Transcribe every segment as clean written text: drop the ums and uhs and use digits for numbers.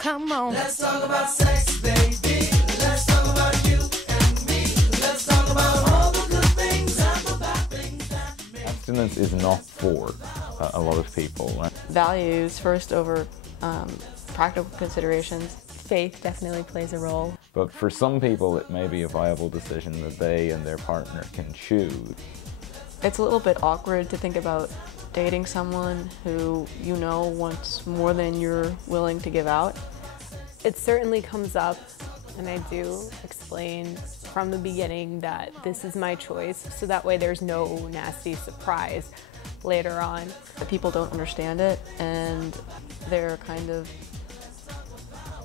Come on. Let's talk about sex, baby. Let's talk about you and me. Let's talk about all the good things and the bad things that make. Abstinence is not for a lot of people. Values first over practical considerations. Faith definitely plays a role. But for some people, it may be a viable decision that they and their partner can choose. It's a little bit awkward to think about dating someone who you know wants more than you're willing to give out. It certainly comes up, and I do explain from the beginning that this is my choice, so that way there's no nasty surprise later on. People don't understand it, and they're kind of...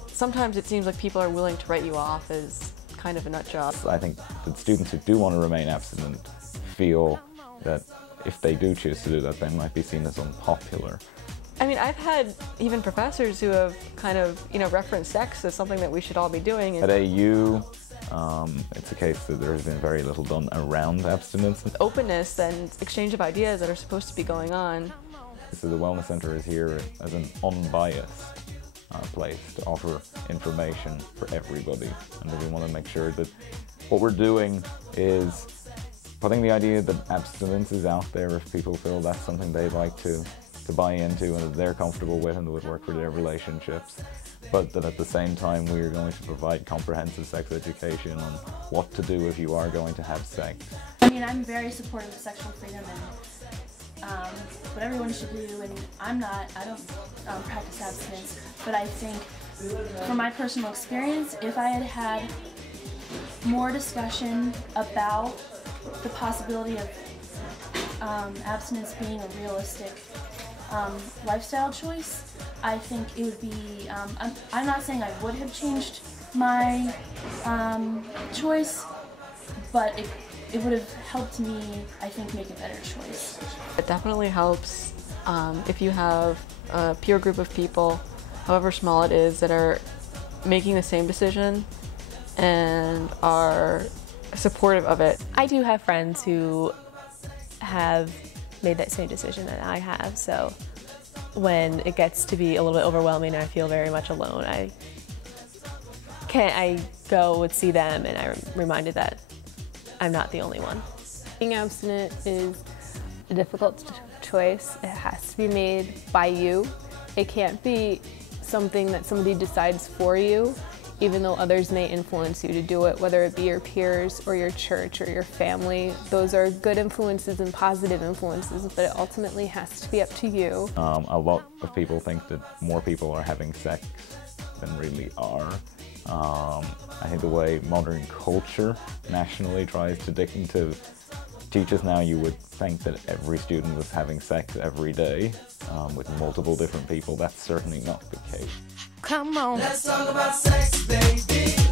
Sometimes it seems like people are willing to write you off as kind of a nut job. I think that students who do want to remain abstinent feel that if they do choose to do that, they might be seen as unpopular. I mean, I've had even professors who have kind of, referenced sex as something that we should all be doing. At AU, it's a case that there has been very little done around abstinence. Openness and exchange of ideas that are supposed to be going on. So the Wellness Centre is here as an unbiased place to offer information for everybody, and we want to make sure that what we're doing is putting the idea that abstinence is out there if people feel that's something they'd like to buy into and that they're comfortable with and that would work for their relationships, but that at the same time we are going to provide comprehensive sex education on what to do if you are going to have sex. I mean, I'm very supportive of sexual freedom and what everyone should do, and I don't practice abstinence, but I think from my personal experience, if I had had more discussion about the possibility of abstinence being a realistic lifestyle choice, I think it would be, I'm not saying I would have changed my choice, but it would have helped me, I think, make a better choice. It definitely helps if you have a peer group of people, however small it is, that are making the same decision and are supportive of it. I do have friends who have made that same decision that I have, so when it gets to be a little bit overwhelming and I feel very much alone, I go and see them, and I'm reminded that I'm not the only one. Being abstinent is a difficult choice. It has to be made by you. It can't be something that somebody decides for you, even though others may influence you to do it, whether it be your peers or your church or your family. Those are good influences and positive influences, but it ultimately has to be up to you. A lot of people think that more people are having sex than really are. I think the way modern culture nationally tries to teach us now, you would think that every student was having sex every day with multiple different people. That's certainly not the case. Come on. Let's talk about sex, baby.